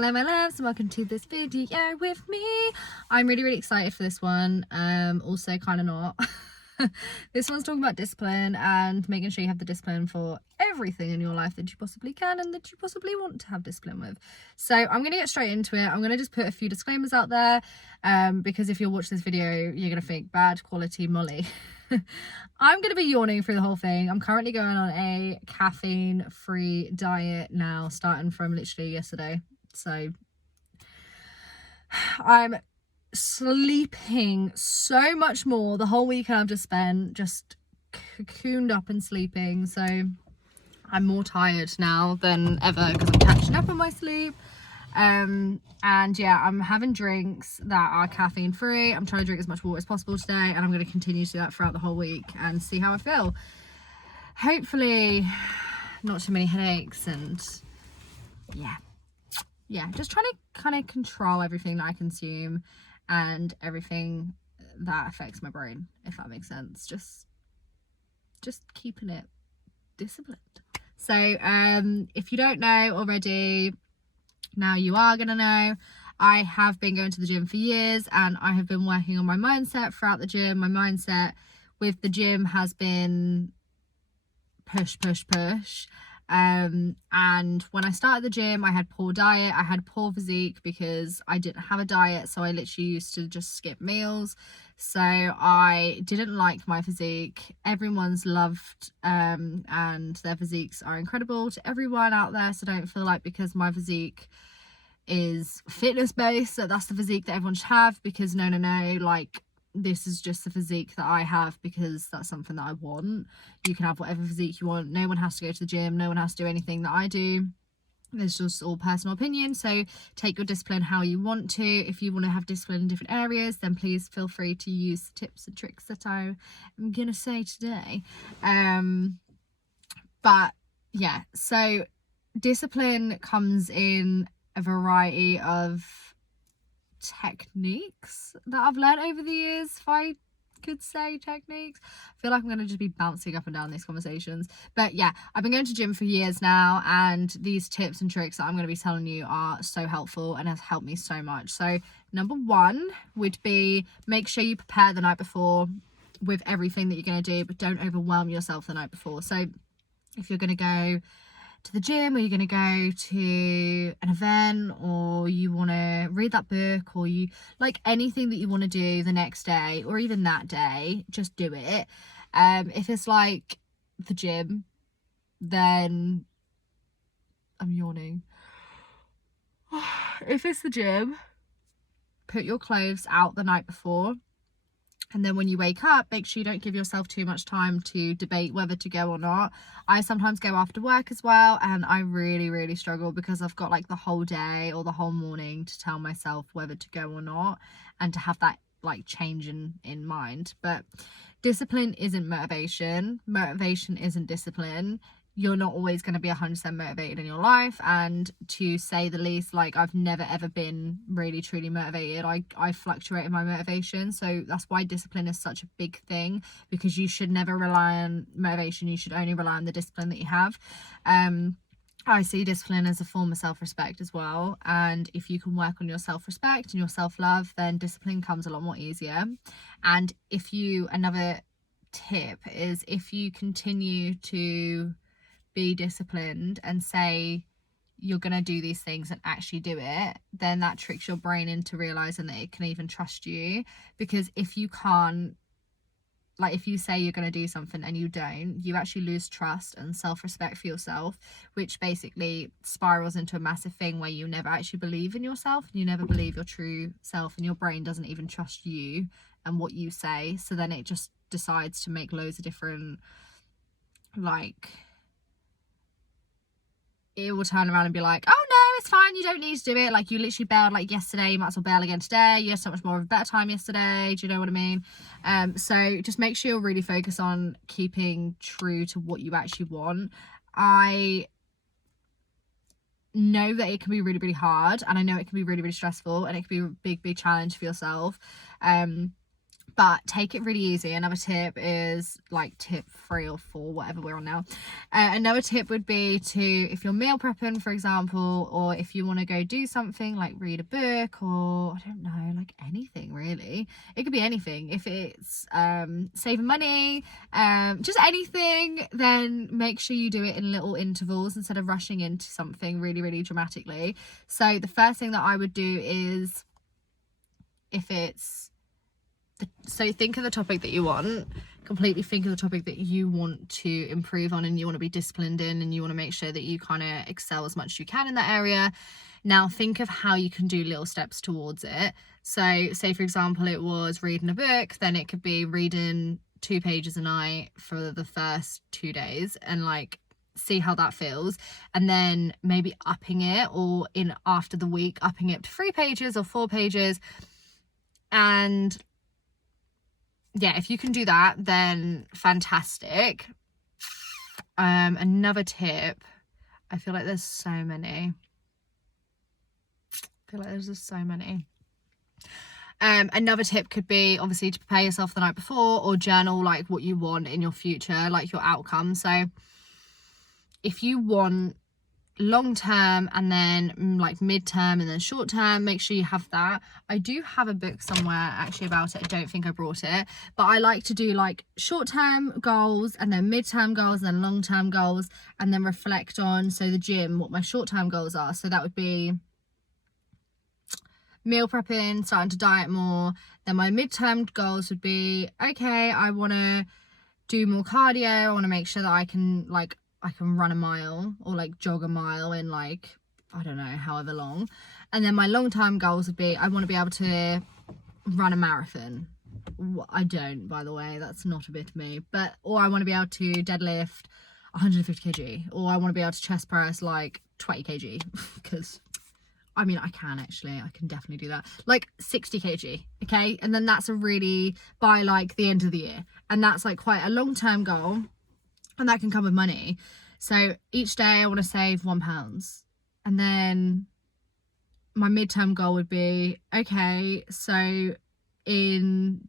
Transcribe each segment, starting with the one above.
Hello my loves and welcome to this video with me. I'm really excited for this one, also kind of not. This one's talking about discipline and making sure you have the discipline for everything in your life that you possibly can and that you possibly want to have discipline with. So I'm going to get straight into it. I'm going to just put a few disclaimers out there, because if you're watching this video you're going to think bad quality Molly. I'm going to be yawning through the whole thing. I'm currently going on a caffeine free diet now, starting from literally yesterday. So I'm sleeping so much more. The whole weekend I've just spent just cocooned up and sleeping, so I'm more tired now than ever because I'm catching up on my sleep. And yeah, I'm having drinks that are caffeine free. I'm trying to drink as much water as possible today, and I'm going to continue to do that throughout the whole week and see how I feel. Hopefully not too many headaches, and yeah, just trying to kind of control everything that I consume and everything that affects my brain, if that makes sense. Just keeping it disciplined. So if you don't know already, now you are gonna know. I have been going to the gym for years and I have been working on my mindset throughout the gym. My mindset with the gym has been push. And when I started the gym, I had poor diet, I had poor physique because I didn't have a diet, so I literally used to just skip meals. So I didn't like my physique. Everyone's loved and their physiques are incredible to everyone out there, so don't feel like because my physique is fitness based that that's the physique that everyone should have, because no, like, this is just the physique that I have because that's something that I want. You can have whatever physique you want. No one has to go to the gym. No one has to do anything that I do. It's just all personal opinion. So take your discipline how you want to. If you want to have discipline in different areas, then please feel free to use the tips and tricks that I'm gonna say today. But yeah, so discipline comes in a variety of techniques that I've learned over the years, if I could say techniques. I feel like I'm going to just be bouncing up and down these conversations, but yeah, I've been going to gym for years now, and these tips and tricks that I'm going to be telling you are so helpful and has helped me so much. So number one would be, make sure you prepare the night before with everything that you're going to do, but don't overwhelm yourself the night before. So if you're going to go to the gym, or you're going to go to an event, or you want to read that book, or you like anything that you want to do the next day or even that day, just do it. If it's like the gym, then I'm yawning. If it's the gym, put your clothes out the night before, and then when you wake up, make sure you don't give yourself too much time to debate whether to go or not. I sometimes go after work as well, and I really struggle because I've got like the whole day or the whole morning to tell myself whether to go or not, and to have that like change in mind. But discipline isn't motivation. Motivation isn't discipline. You're not always going to be 100% motivated in your life, and to say the least, like, I've never ever been really truly motivated. I fluctuate in my motivation, so that's why discipline is such a big thing, because you should never rely on motivation. You should only rely on the discipline that you have. I see discipline as a form of self-respect as well, and if you can work on your self-respect and your self-love, then discipline comes a lot more easier. And another tip is, if you continue to be disciplined and say you're gonna do these things and actually do it, then that tricks your brain into realizing that it can even trust you. Because if you can't, like, if you say you're going to do something and you don't, you actually lose trust and self-respect for yourself, which basically spirals into a massive thing where you never actually believe in yourself, and you never believe your true self, and your brain doesn't even trust you and what you say. So then it just decides to make loads of different, like, it will turn around and be like, oh no, it's fine, you don't need to do it. Like, you literally bailed like yesterday, you might as well bail again today. You had so much more of a better time yesterday. Do you know what I mean? So just make sure you're really focused on keeping true to what you actually want. I know that it can be really hard, and I know it can be really stressful, and it can be a big challenge for yourself. but take it really easy. Another tip is like tip 3 or 4, whatever we're on now. Another tip would be to, if you're meal prepping, for example, or if you want to go do something like read a book, or I don't know, like anything really. It could be anything. If it's saving money, just anything, then make sure you do it in little intervals instead of rushing into something really, really dramatically. So the first thing that I would do is, if it's so think of the topic that you want, completely think of the topic that you want to improve on and you want to be disciplined in, and you want to make sure that you kind of excel as much as you can in that area. Now think of how you can do little steps towards it. So say for example it was reading a book, then it could be reading 2 pages a night for the first 2 days, and like see how that feels, and then maybe upping it, or in after the week upping it to 3 pages or 4 pages. And yeah, if you can do that, then fantastic. Another tip, I feel like there's so many. Another tip could be obviously to prepare yourself the night before, or journal like what you want in your future, like your outcome. So if you want long term and then like mid-term and then short term, make sure you have that. I do have a book somewhere actually about it. I don't think I brought it, but I like to do like short-term goals and then mid-term goals and then long-term goals, and then reflect on, so the gym, what my short-term goals are. So that would be meal prepping, starting to diet more. Then my mid-term goals would be, okay, I want to do more cardio. I want to make sure that I can run a mile or like jog a mile in like, I don't know, however long. And then my long-term goals would be, I want to be able to run a marathon. I don't, by the way, that's not a bit of me, but, or I want to be able to deadlift 150 kg, or I want to be able to chest press like 20 kg, because I mean, I can definitely do that, like 60 kg, okay? And then that's a really, by like the end of the year, and that's like quite a long-term goal. And that can come with money. So each day I want to save £1. And then my midterm goal would be, okay, so in,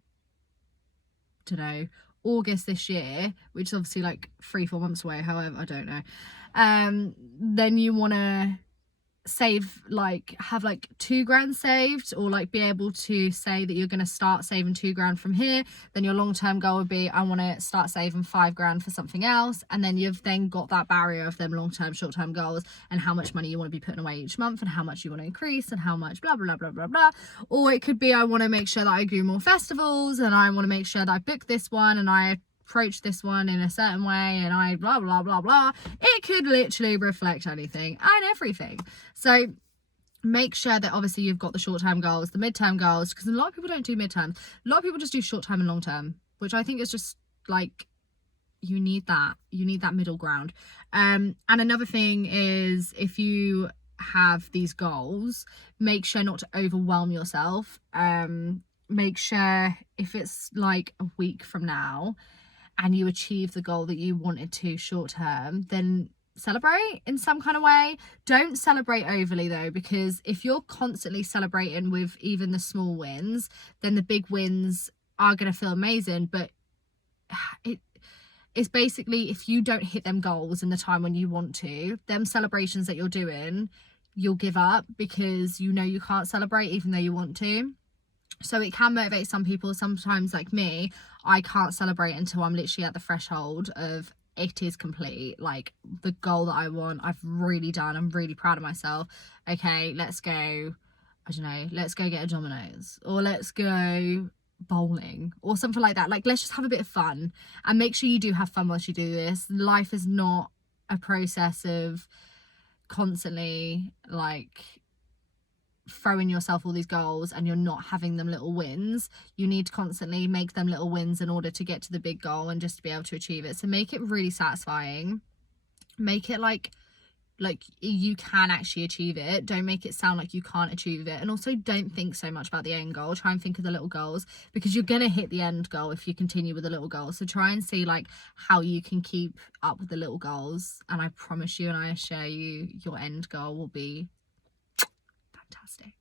I don't know, August this year, which is obviously like 3-4 months away, however, I don't know. Then you want to save, like have like 2 grand saved, or like be able to say that you're going to start saving 2 grand from here. Then your long-term goal would be, I want to start saving 5 grand for something else. And then you've then got that barrier of them long-term, short-term goals, and how much money you want to be putting away each month, and how much you want to increase, and how much blah blah blah blah blah. Or it could be, I want to make sure that I do more festivals, and I want to make sure that I book this one, and I approach this one in a certain way, and I blah blah blah blah. It could literally reflect anything and everything. So make sure that obviously you've got the short-term goals, the mid-term goals, because a lot of people don't do mid-terms. A lot of people just do short-term and long-term, which I think is just like, you need that middle ground. And another thing is, if you have these goals, make sure not to overwhelm yourself. Make sure if it's like a week from now and you achieve the goal that you wanted to short term, then celebrate in some kind of way. Don't celebrate overly though, because if you're constantly celebrating with even the small wins, then the big wins are going to feel amazing. But it's basically, if you don't hit them goals in the time when you want to, them celebrations that you're doing, you'll give up, because you know you can't celebrate even though you want to. So it can motivate some people. Sometimes, like me, I can't celebrate until I'm literally at the threshold of it is complete, like the goal that I want, I've really done, I'm really proud of myself. Okay, let's go, I don't know, let's go get a Domino's, or let's go bowling, or something like that. Like, let's just have a bit of fun, and make sure you do have fun whilst you do this. Life is not a process of constantly like throwing yourself all these goals and you're not having them little wins. You need to constantly make them little wins in order to get to the big goal and just to be able to achieve it. So make it really satisfying. Make it like you can actually achieve it. Don't make it sound like you can't achieve it. And also, don't think so much about the end goal. Try and think of the little goals, because you're gonna hit the end goal if you continue with the little goals. So try and see like how you can keep up with the little goals, and I promise you, and I assure you, your end goal will be fantastic.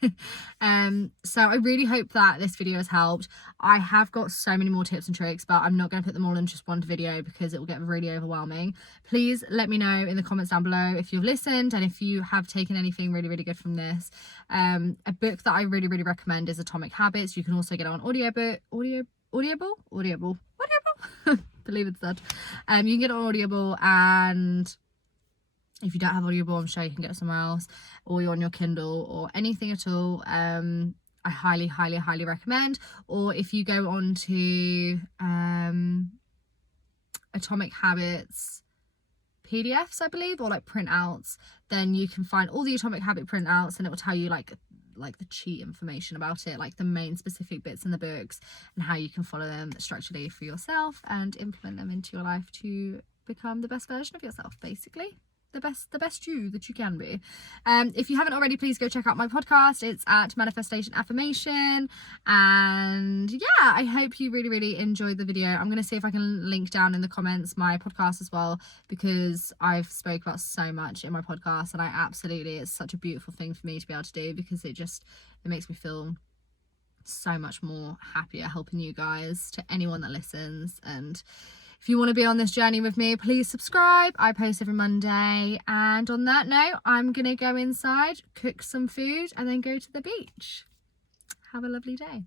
So I really hope that this video has helped. I have got so many more tips and tricks, but I'm not going to put them all in just one video because it will get really overwhelming. Please let me know in the comments down below if you've listened and if you have taken anything really, really good from this. A book that I really, really recommend is Atomic Habits. You can also get it on Audible. Believe it's that. You can get it on Audible, and if you don't have Audible, I'm sure you can get it somewhere else, or you're on your Kindle or anything at all. I highly, highly, highly recommend. Or if you go on to Atomic Habits PDFs, I believe, or like printouts, then you can find all the Atomic Habit printouts, and it will tell you like the cheat information about it, like the main specific bits in the books and how you can follow them structurally for yourself and implement them into your life to become the best version of yourself, basically. The best you that you can be. If you haven't already, please go check out my podcast. It's at Manifestation Affirmation, and yeah, I hope you really, really enjoyed the video. I'm going to see if I can link down in the comments my podcast as well, because I've spoke about so much in my podcast, and it's such a beautiful thing for me to be able to do, because it makes me feel so much more happier helping you guys, to anyone that listens. And if you want to be on this journey with me, please subscribe. I post every Monday. And on that note, I'm going to go inside, cook some food, and then go to the beach. Have a lovely day.